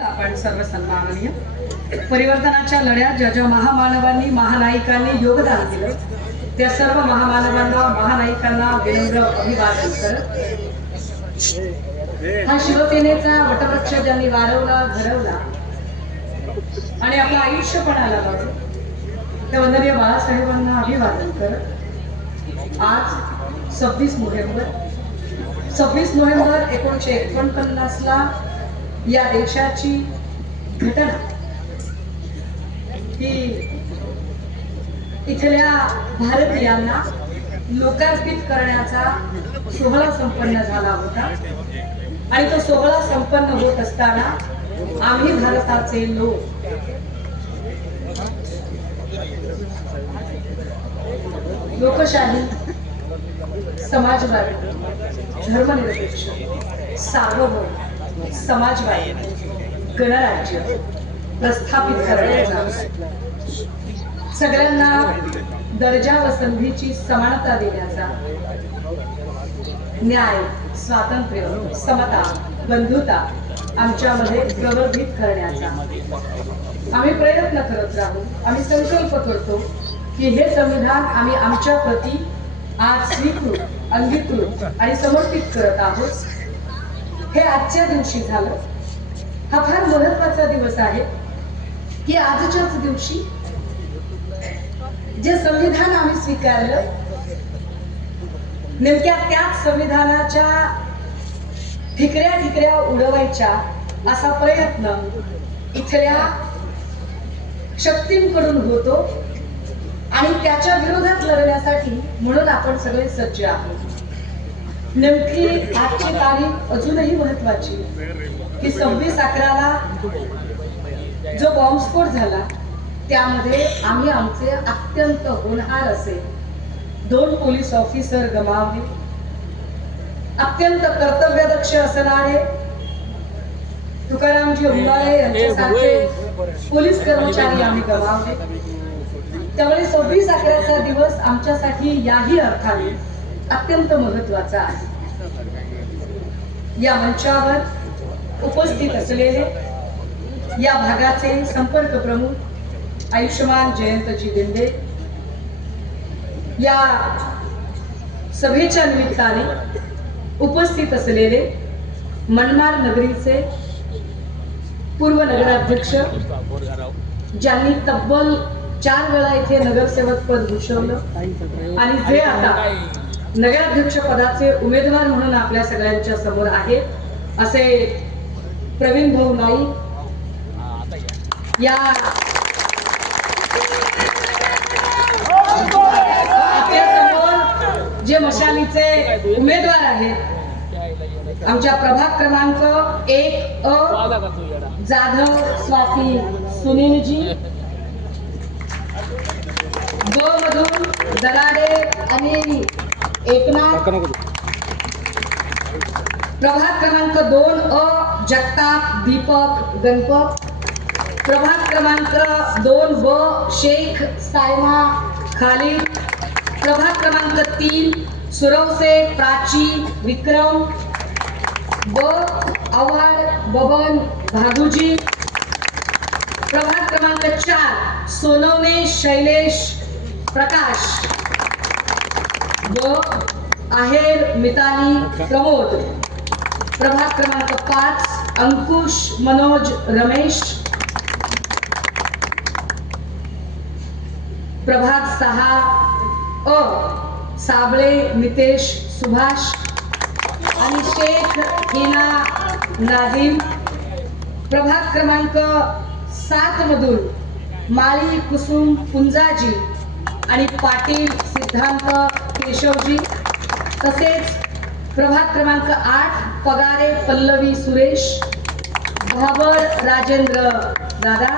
आपण सर्व सन्माननीय. परिवर्तनाच्या लढ्यात ज्या ज्या महामानवांनी महानायिकांनी योगदान दिलं त्या सर्व महामानवांना महानायिकांना विनम्र अभिवादन करत. हा शिवसेनेचा वटवृक्ष ज्यांनी वारवला घडवला आणि आपलं आयुष्य पण आला लावलं त्या वंदनीय बाळासाहेबांना अभिवादन करत. आज सव्वीस नोव्हेंबर सव्वीस नोव्हेंबर एकोणीसशे एकोणपन्नासला या देशाची घटना. ही इथल्या भारतीयांना लोकार्पित करण्याचा सोहळा संपन्न झाला होता. आणि तो सोहळा संपन्न होत असताना आम्ही भारताचे लोक लोकशाही समाजवादी धर्मनिरपेक्ष सार्वभौम समाजवाद गणराज्य प्रस्थापित करण्याचा. सगळ्यांना दर्जा व संधीची समानता देण्याचा न्याय स्वातंत्र्य समता बंधुता आमच्यामध्ये प्रवर्धित करण्याचा. आम्ही प्रयत्न करत राहू आम्ही संकल्प करतो की हे संविधान आम्ही आमच्या प्रती आज स्वीकृत अंगीकृत आणि समर्पित करत आहोत. हे आजच्या दिवशी झालं. हा फार महत्त्वाचा दिवस आहे. की आजच्याच दिवशी जे संविधान आम्ही स्वीकारलं नेमक्या त्याच संविधानाच्या ठिकऱ्या ठिकऱ्या उडवायच्या असा प्रयत्न इथल्या शक्तींकडून होतो आणि त्याच्या विरोधात लढण्यासाठी म्हणून आपण सगळे सज्ज आहोत. नेमकी आजची तारीख अजूनही महत्वाची. की सव्वीस अकराला जो बॉम्बस्फोट झाला त्यामध्ये आम्ही आमचे अत्यंत होणहार असे दोन पोलीस ऑफिसर गमावले. अत्यंत कर्तव्यदक्ष असणारे तुकारामजी उंबाळे यांच्यासारखे पोलीस कर्मचारी आम्ही गमावले. त्यामुळे सव्वीस अकराचा दिवस आमच्यासाठी याही अर्थाने अत्यंत महत्त्वाचा आहे. या मंचावर उपस्थित असलेले या भागाचे संपर्क प्रमुख आयुष्यमान जयंतजी दिंडे या सभेच्या निमित्ताने उपस्थित असलेले मनमाड नगरीचे पूर्व नगराध्यक्ष ज्यांनी तब्बल चार वेळा इथे नगरसेवक पद भूषवलं. आणि जे आता नगराध्यक्ष पदाचे उमेदवार म्हणून आपल्या सगळ्यांच्या समोर आहेत असे प्रवीण भाऊ नाईक या जे मशालीचे उमेदवार आहेत. आमच्या प्रभाग क्रमांक एक अ जाधव स्वाती सुनीलजी ब मधून दराडे आणि एकनाथ. प्रभाग क्रमांक दोन अ जगताप दीपक गणपत. प्रभाग क्रमांक दोन ब शेख सायमा खालिद प्रभाग क्रमांक तीन सुरवसे प्राची विक्रम. ब आव्हाड बबन भागुजी प्रभाग क्रमांक चार सोनवणे शैलेश प्रकाश. व आहेर मिताली प्रमोद. प्रभाग क्रमांक पाच अंकुश मनोज रमेश. प्रभाग सहा अ साबळे नितेश सुभाष आणि शेख हिना नाझीम प्रभाग क्रमांक सात मधून माळी कुसुम पुंजाजी आणि पाटील सिद्धांत केशवजी. तसेच प्रभाग क्रमांक आठ पगारे पल्लवी सुरेश भाबर राजेंद्र दादा.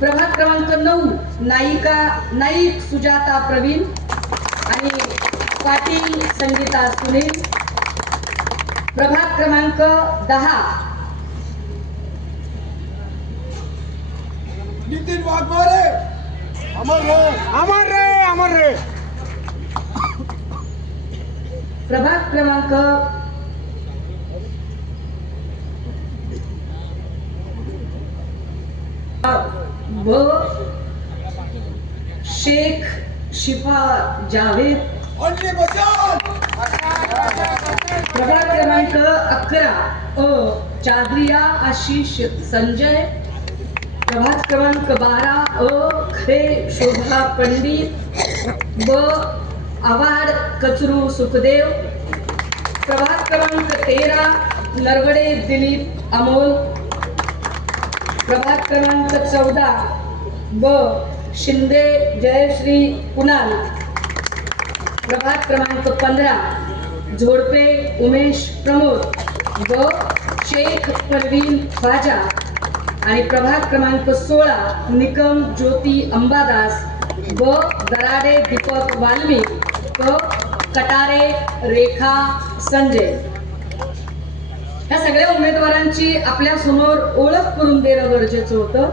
प्रभाग क्रमांक नऊ नायिका नाईक सुजाता प्रवीण आणि पाटील संगीता सुनील. प्रभाग क्रमांक दहा. नितीन वाघमारे! अमर रे! अमर रे अमर रे! प्रभाग क्रमांक ब. शेख शिफा जावेद. प्रभाग क्रमांक अकरा. अ चादरिया आशिष संजय. प्रभाग क्रमांक बारा. अ खरे शोभा पंडित. ब. आवाड कचरू सुखदेव। प्रभाग क्रमांक तेरा नरवडे दिलीप अमोल। प्रभाग क्रमांक चौदा ब शिंदे जयश्री कुणाल। प्रभाग क्रमांक पंधरा झोडपे उमेश प्रमोद व शेख परवीन बाजा. आणि प्रभाग क्रमांक सोळा निकम ज्योती अंबादास व दराडे दीपक वाल्मिक. कटारे रेखा संजय. या सगळ्या उमेदवारांची आपल्यासमोर ओळख करून देणं गरजेचं होतं.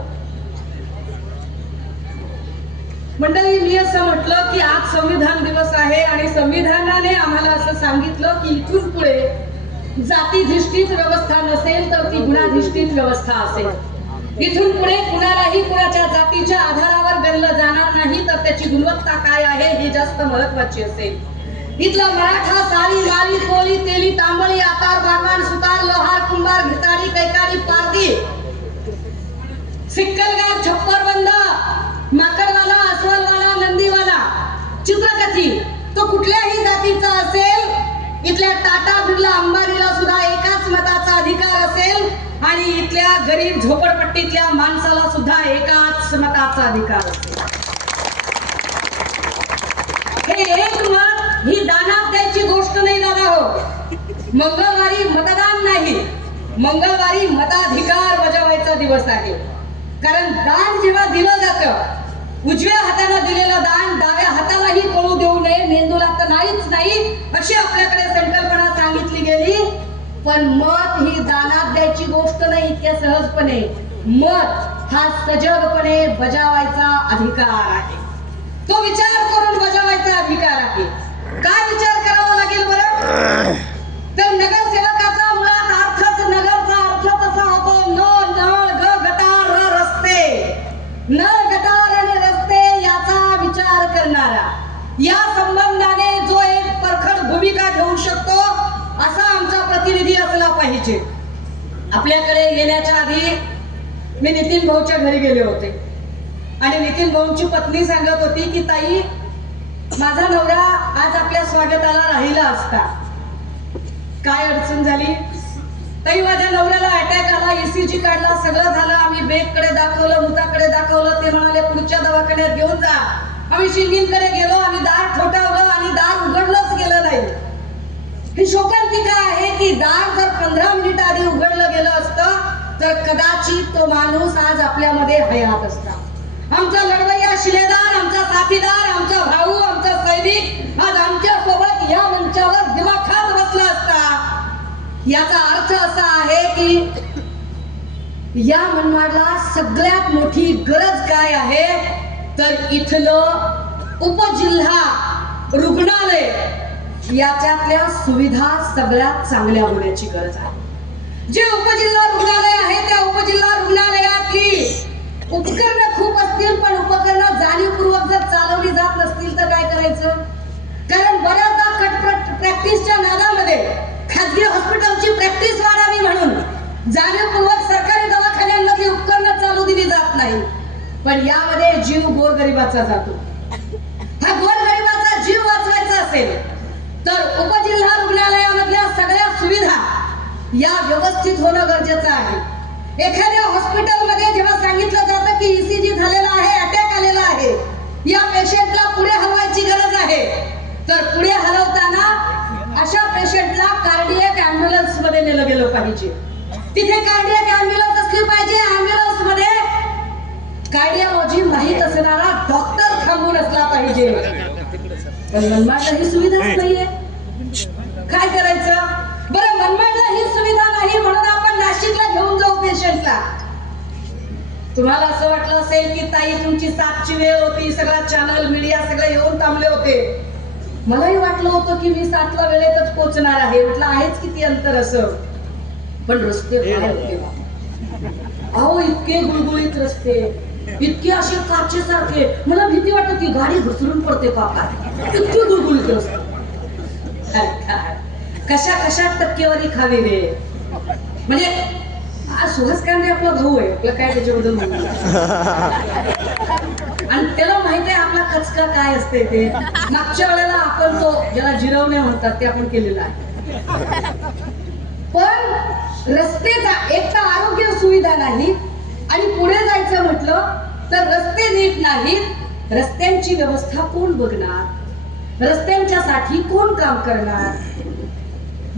मंडळी मी असं म्हटलं की आज संविधान दिवस आहे आणि संविधानाने आम्हाला असं सांगितलं की इथून पुढे जातीधिष्ठित व्यवस्था नसेल तर ती गुणाधिष्ठित व्यवस्था असेल. इथून पुढे कुणालाही कुणाच्या जातीच्या आधारावर गणलं जाणार नाही तर त्याची गुणवत्ता काय आहे हे जास्त महत्वाची असेल. इथलं मराठा साळी माळी कोळी तेली तांबळी आकार बागवान सुतार लोहार कुंभार भितारी कैकाडी पारदी सिक्कलगार छप्पर बंद माकडवाला अस्वलवाला नंदीवाला. चित्रकथी तो कुठल्याही जातीचा असेल इथल्या टाटा बिर्ला अंबानीला सुद्धा एकाच मताचा अधिकार असेल आणि इथल्या गरीब झोपडपट्टीतल्या माणसाला सुद्धा एकाच मताचा अधिकार असेल. हे एक मत ही दानात द्यायची गोष्ट नाही दादा हो मंगळवारी मतदान नाही. मंगळवारी मताधिकार बजावायचा दिवस आहे. कारण दान जेव्हा दिलं जातं उजव्या हाताला दिलेलं दान डाव्या हातालाही कळू देऊ नये मेंदूला तर नाहीच नाही अशी आपल्याकडे संकल्पना सांगितली गेली. पण मत ही दानात द्यायची गोष्ट नाही इतक्या सहजपणे. मत हा सजगपणे बजावायचा अधिकार आहे. पाहिजे आपल्याकडे येण्याच्या आधी मी नितीन भाऊच्या घरी गेले होते. आणि नितीन भाऊंची पत्नी सांगत होती की ताई माझा नवरा आज आपल्या स्वागताला राहिला असता. काय अडचण झाली? ताई माझ्या नवऱ्याला अटॅक आला ईसीजी काढला सगळं झालं. आम्ही बेगकडे दाखवलं मुताकडे दाखवलं. ते म्हणाले पुढच्या दवाखान्यात घेऊन जा. आम्ही शिंदींकडे गेलो आम्ही दार ठोठावलं आणि दार उघडलंच गेलं नाही. ही शोकांतिका आहे की दार जर पंधरा मिनिट आधी उघडलं गेलं असतं तर कदाचित तो माणूस आज आपल्यामध्ये हयात असता. आमचा लढवय्या शिलेदार आमचा साथीदार आमचा भाऊ आमचा सैनिक आज आमच्यासोबत या मंचावर दिमाखात बसला असता. याचा अर्थ असा आहे की या मनमाडला सगळ्यात मोठी गरज काय आहे? तर इथलं उपजिल्हा रुग्णालय. याच्यातल्या सुविधा सगळ्यात चांगल्या होण्याची गरज आहे. जे उपजिल्हा रुग्णालय आहे त्या उपजिल्हा रुग्णालयातली उपकरण खूप असतील पण उपकरण जाणीवपूर्वक जर चालवली जात नसतील तर काय करायचं? कारण बऱ्याचदा कटपट प्रॅक्टिसच्या नादामध्ये खाजगी हॉस्पिटलची प्रॅक्टिस वाढावी म्हणून जाणीवपूर्वक सरकारी दवाखान्यांमध्ये उपकरण चालू दिली जात नाही. पण यामध्ये जीव गोरगरिबाचा जातो. हा गोर तर उपजिल्हा रुग्णालयामधल्या सगळ्या सुविधा या व्यवस्थित होणं गरजेचं आहे. एखाद्या हॉस्पिटलमध्ये जेव्हा सांगितलं जातं की ईसीजी झालेला आहे अटॅक आलेला आहे या पेशंटला पुढे हलवायची गरज आहे. तर पुढे हलवताना अशा पेशंटला कार्डियक अँब्युलन्समध्ये नेलं गेलं पाहिजे. तिथे कार्डियक अँब्युलन्स असली पाहिजे. अँब्युलन्समध्ये कार्डिओलॉजी माहीत असणारा डॉक्टर थांबून असला पाहिजे. पण मनमाडला ही सुविधाच नाहीये. काय करायचं? बरं मनमाडला ही सुविधा नाही म्हणून आपण नाशिकला घेऊन जाऊ पेशंटला तुम्हाला असं वाटलं असेल की ताई तुमची सातची वेळ होती सगळा चॅनल मीडिया सगळे येऊन थांबले होते. मलाही वाटलं होतं की मी सातला वेळेतच पोहोचणार आहे. म्हटलं आहेच किती अंतर असं. पण रस्ते होते अहो इतके गुळगुळीत रस्ते. इतके असे काचेसारखे. मला भीती वाटत की गाडी घसरून पडते का काय इतके गुळगुळीत कशा कशा टक्केवारी खावी रे म्हणजे सुहास कांदे आपला भाऊ आहे. आपलं काय त्याच्याबद्दल आणि त्याला माहीत आहे आपला खचका काय असते ते? मागच्या वेळेला आपण तो ज्याला जिरवणे म्हणतात ते आपण केलेलं आहे. पण रस्तेचा एक तर आरोग्य सुविधा नाही आणि पुढे जायचं म्हटलं तर रस्ते नीट नाहीत रस्त्यांची व्यवस्था कोण बघणार? रस्त्यांच्या साठी कोण काम करणार?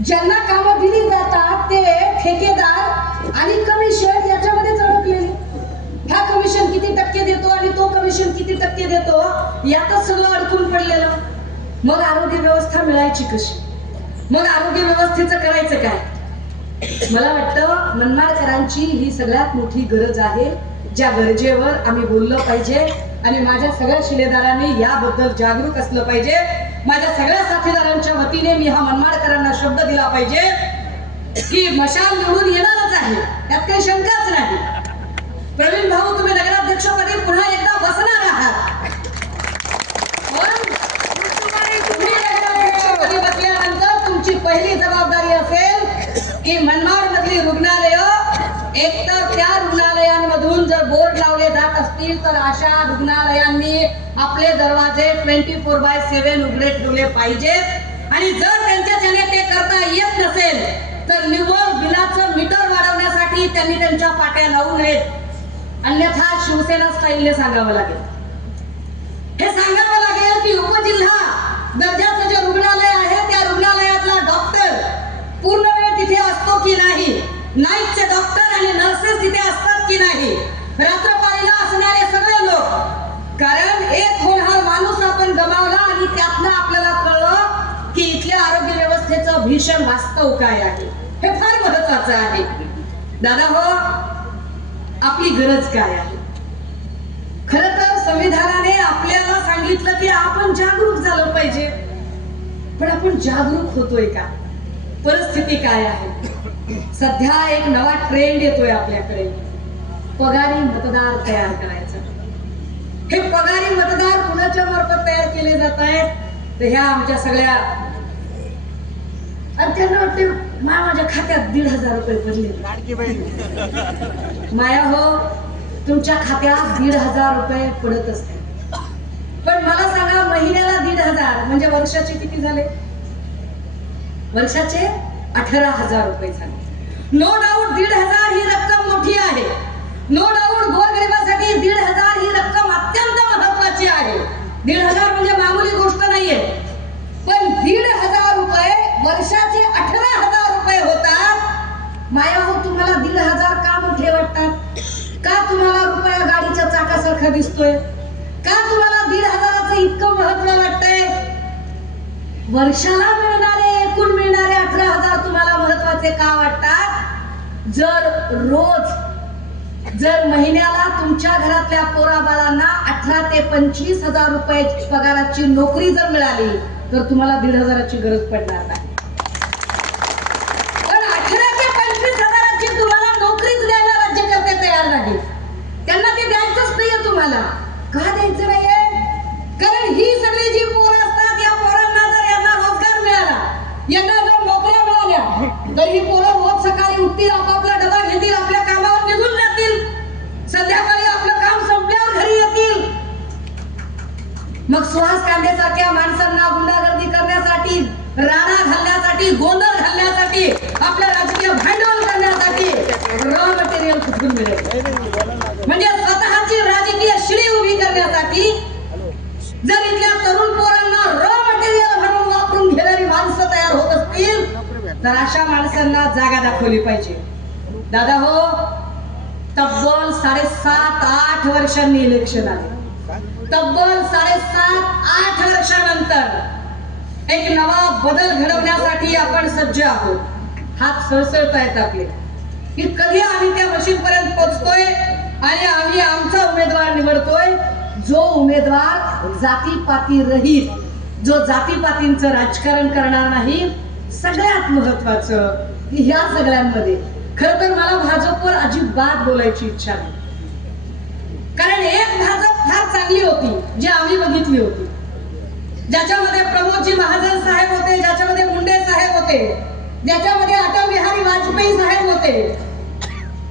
ज्यांना कामं दिली जातात ते ठेकेदार आणि कमिशन याच्यामध्येच अडकलेले हा कमिशन किती टक्के देतो आणि तो कमिशन किती टक्के देतो यातच सगळं अडकून पडलेलं. मग आरोग्य व्यवस्था मिळायची कशी? मग आरोग्य व्यवस्थेचं करायचं काय? मला वाटतं मनमाडकरांची ही सगळ्यात मोठी गरज आहे ज्या गरजेवर आम्ही बोललं पाहिजे आणि माझ्या सगळ्या शिलेदारांनी याबद्दल जागरूक असलं पाहिजे. माझ्या सगळ्या साथीदारांच्या वतीने मी हा मनमाडकरांना शब्द दिला पाहिजे. की मशाल निवडून येणारच आहे त्यात काही शंकाच नाही. प्रवीण भाऊ तुम्ही नगराध्यक्षपदी पुन्हा एकदा बसणार आहात. पण तुम्ही नगराध्यक्षपदी बसल्यानंतर तुमची पहिली जबाबदारी असेल की मनमाड मधली रुग्णालय एकतर त्या रुग्णालयांमधून जर बोर्ड लावले जात असतील तर अशा रुग्णालयांनी आपले दरवाजे ट्वेंटी फोर बाय सेव्हन उघडे ठेवले पाहिजेत. आणि जर त्यांच्याच्याने ते करता येत नसेल तर निव्वळ बिलाचं मीटर वाढवण्यासाठी त्यांनी त्यांच्या पाट्या लावू नयेत. अन्यथा शिवसेना स्टाईलने सांगावं लागेल. हे सांगावं लागेल की उपजिल्हा दर्जाचं जे रुग्णालय आहे त्या रुग्णालयातला डॉक्टर पूर्ण की नाही? नाईटचे डॉक्टर आणि नर्सेस तिथे असतात की नाही? रात्रपाळीला असणारे सगळे लोक. कारण एक होणार माणूस आपण गमावला आणि त्यातनं आपल्याला कळलं की इथल्या आरोग्य व्यवस्थेचं भीषण वास्तव काय आहे. हे फार महत्वाचं आहे. दादा हो आपली गरज काय आहे? खर तर संविधानाने आपल्याला सांगितलं की आपण जागरूक झालं पाहिजे. पण आपण जागरूक होतोय का? परिस्थिती काय आहे? सध्या एक नवा ट्रेंड येतोय आपल्याकडे. पगारी मतदार तयार करायचा. हे पगारी मतदार कुणाच्या मार्फत तयार केले जात आहेत? तर ह्या आमच्या सगळ्या आणि त्यांना वाटते मा माझ्या खात्यात दीड हजार रुपये पडले. बहीण. माया हो तुमच्या खात्यात दीड हजार रुपये पडत असते. पण मला सांगा महिन्याला दीड हजार म्हणजे वर्षाचे किती झाले? वर्षाचे अठरा हजार रुपये झाले. नो डाऊट दीड हजार ही रक्कम मोठी आहे. नो डाऊट गोरगरिबासाठी दीड हजार ही रक्कम अत्यंत महत्वाची आहे. दीड हजार म्हणजे मामूली गोष्ट नाहीये. पण दीड हजार रुपये वर्षाचे अठरा हजार रुपये होतात. माया हो तुम्हाला दीड हजार का मोठे वाटतात? का तुम्हाला रुपया गाडीच्या चाकासारखा दिसतोय? का तुम्हाला दीड हजाराचं इतकं महत्त्व वाटतंय? वर्षाला मिळणार एकूण मिळणारे अठरा हजार तुम्हाला महत्त्वाचे का वाटतात? जर रोज जर महिन्याला तुमच्या घरातल्या पोराबाळांना अठरा ते पंचवीस हजार रुपये पगाराची नोकरी जर मिळाली तर तुम्हाला दीड हजाराची गरज पडणार नाही. मग सुहास कांदे सारख्या माणसांना गुंडागर्दी करण्यासाठी राणा घालण्यासाठी गोंधळ घालण्यासाठी आपलं राजकीय भांडवल करण्यासाठी रॉ मटेरियल कुठून मिळेल? म्हणजे स्वतःची राजकीय शिडी उभी करण्यासाठी जर इथल्या तरुण पोरांना रॉ मटेरियल म्हणून वापरून घेणारी माणसं तयार होत असतील तर अशा माणसांना जागा दाखवली पाहिजे. दादा हो तब्बल साडेसात आठ वर्षांनी इलेक्शन आले. तब्बल साडे साडेसात आठ वर्षानंतर एक नवा बदल घडवण्यासाठी आपण सज्ज आहोत. हात सळसळत आहेत आपले. की कधी आम्ही त्या मशीन पर्यंत पोहोचतोय आणि आम्ही आमचा उमेदवार निवडतोय? जो उमेदवार जातीपाती रहित जो जातीपातींचं राजकारण करणार नाही सगळ्यात महत्वाचं की ह्या सगळ्यांमध्ये. खर तर मला भाजपवर अजिबात बोलायची इच्छा नाही. कारण एक भाजप फार चांगली होती जी आम्ही बघितली होती. ज्याच्यामध्ये प्रमोदजी महाजन साहेब होते ज्याच्यामध्ये मुंडे साहेब होते ज्याच्यामध्ये अटल बिहारी वाजपेयी साहेब होते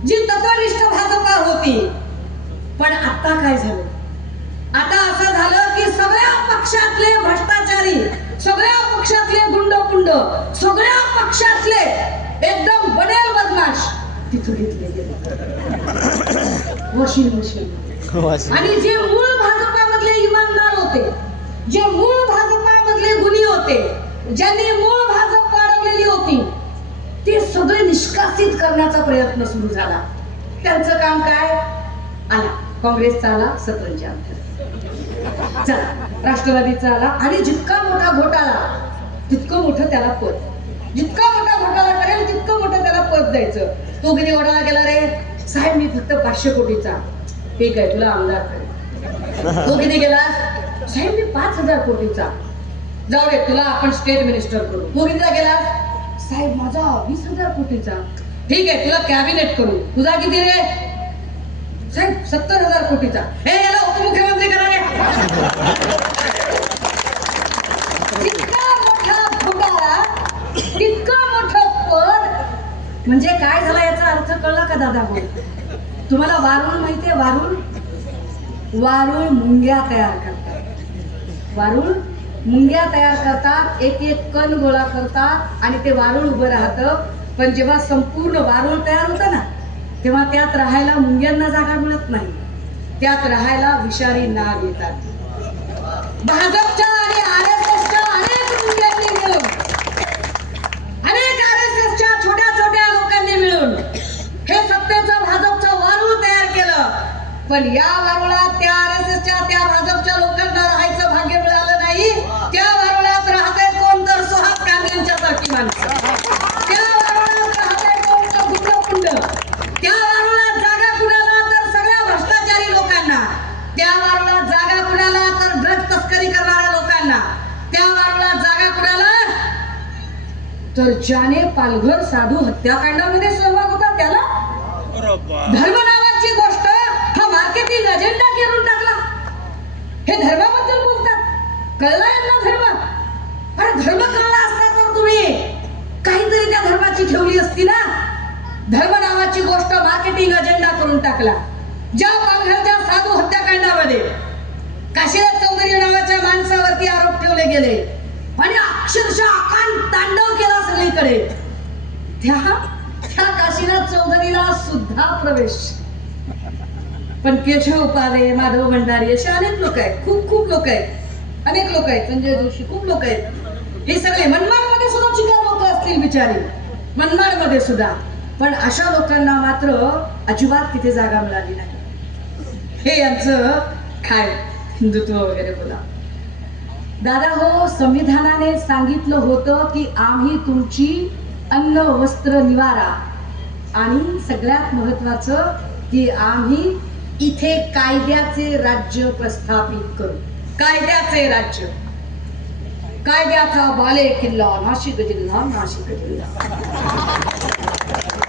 जी तत्वनिष्ठ भाजपा होती. पण आता काय झालं? आता असं झालं की सगळ्या पक्षातले भ्रष्टाचारी सगळ्या पक्षातले गुंडपुंड सगळ्या पक्षातले एकदम बनेल बदमाश तिथून घेतले गेले. वॉशिंग मशीन आणि जे मूळ भाजपामधले इमानदार होते जे मूळ भाजपामधले गुणी होते ज्यांनी मूळ भाजप वाढवलेली होती ते सगळे निष्कासित करण्याचा प्रयत्न सुरू झाला. त्यांचं काम काय? आला. काँग्रेसचा आला सतरंजी चला. राष्ट्रवादीचा आला आणि जितका मोठा घोटाळा तितकं मोठं त्याला पद. जितका मोठा घोटाळा करेल तितकं मोठं त्याला पद द्यायचं. तो किती घोटाळा केला रे? साहेब मी फक्त पाचशे कोटीचा. ठीक आहे तुला आमदार करेल तो किती गेला साहेब मी पाच हजार कोटीचा. जाऊ दे तुला आपण स्टेट मिनिस्टर करू. तू कितीचा गेला साहेब माझा वीस हजार कोटीचा. ठीक आहे तुला कॅबिनेट करू. तुझा किती रे? साहेब सत्तर हजार कोटीचा. हे याला उपमुख्यमंत्री करा रे. इतका मोठा मोठं पद. म्हणजे काय झाला याचा अर्थ कळला का दादा हो तुम्हाला वारुळ माहितीये? वारुळ? वारुळ मुंग्या तयार करतात. वारुळ मुंग्या तयार करतात एक एक कण गोळा करतात आणि ते वारुळ उभं राहतं. पण जेव्हा संपूर्ण वारुळ तयार होतं ना तेव्हा त्यात राहायला मुंग्यांना जागा मिळत नाही. त्यात राहायला विषारी नाग येतात भाजपच्या आणि आर एस एसच्या अनेक मुंग्यांनी मिळून अनेक आर एस एसच्या छोट्या छोट्या लोकांनी मिळून हे सत्तेचं भाजपचं वारूळ तयार केलं पण या वारुळात त्या आर एस एसच्या त्या भाजपच्या लोकांना राहायचं भाग्य मिळालं नाही. त्या वारुळात राहते कोण तर सुहास कांद्यांच्या सारखी माणसं. त्या वारुळात राहते कोण तर गुंडपुंड त्या वारुळात जागा कुणाला तर सगळ्या भ्रष्टाचारी लोकांना. त्या वारुळात जागा कुणाला तर ड्रग तस्करी करणाऱ्या लोकांना. त्या वारुळात जागा कुणाला? तर ज्याने पालघर साधू हत्याकांडामध्ये सहभाग होता त्याला धर्म नावाची गोष्ट हा मार्केटिंग अजेंडा करून टाकला हे धर्माबद्दल बोलतात कळला यांना धर्म? अरे धर्म कळला असता तर तुम्ही काहीतरी त्या धर्माची ठेवली असती ना? धर्म नावाची गोष्ट मार्केटिंग अजेंडा करून टाकला. ज्या पालघरच्या साधू हत्याकांडामध्ये काशीराज चौधरी नावाच्या माणसावरती आरोप ठेवले गेले आणि अक्षरशः आकांत तांडव केला सगळीकडे त्या त्या काशीनाथ चौधरीला सुद्धा प्रवेश. पण केशव पारे माधव भंडारी असे अनेक लोक आहेत खूप खूप लोक आहेत. अनेक लोक आहेत. संजय जोशी खूप लोक आहेत. हे सगळे मनमाडमध्ये सुद्धा चिकार लोक असतील बिचारी. मनमाडमध्ये सुद्धा. पण अशा लोकांना मात्र अजिबात तिथे जागा मिळाली नाही. हे यांचं काय हिंदुत्व वगैरे बोला. दादा हो संविधानाने सांगितलं होतं की आम्ही तुमची अन्न वस्त्र निवारा आणि सगळ्यात महत्वाचं की आम्ही इथे कायद्याचे राज्य प्रस्थापित करू. कायद्याचे राज्य. कायद्याचा बाले किल्ला नाशिक जिल्हा नाशिक जिल्हा.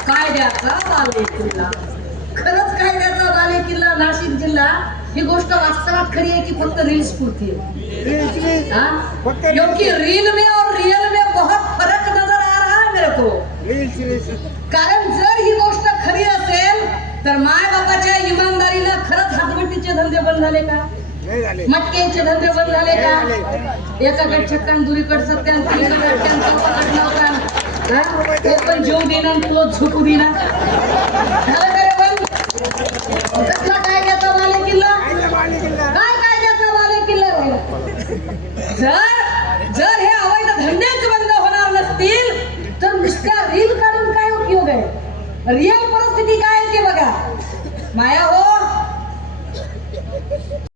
कायद्याचा बाले किल्ला. खरंच कायद्याचा बाले किल्ला नाशिक जिल्हा? ही गोष्ट वास्तवात खरी आहे की फक्त रील्स पुरती? क्योंकि रील में और रियल में बहुत फरक नजर आ रहा है मेरे को. कारण जर ही गोष्ट खरी असेल तर माय बापाच्या इमानदारीनं खरंच हातभट्टीचे धंदे बंद झाले का? मटक्याचे धंदे बंद झाले का? एकाकडे छक्कन दुरीकड सत्यान तिरीकडे अट्ट्यान चौकाकड नवकान? ते पण जेव देणार तो झोपू देणार झालं का रे बंद? कसला काय घ्यायचा माले किल्ला? काय काय घ्यायचा माले किल्ला? राहिला जर जर हे अवैध धंदेच बंद होणार नसतील तर नुसत्या रील काढून काय उपयोग आहे? रिअल परिस्थिती काय आहे ते बघा. माया हो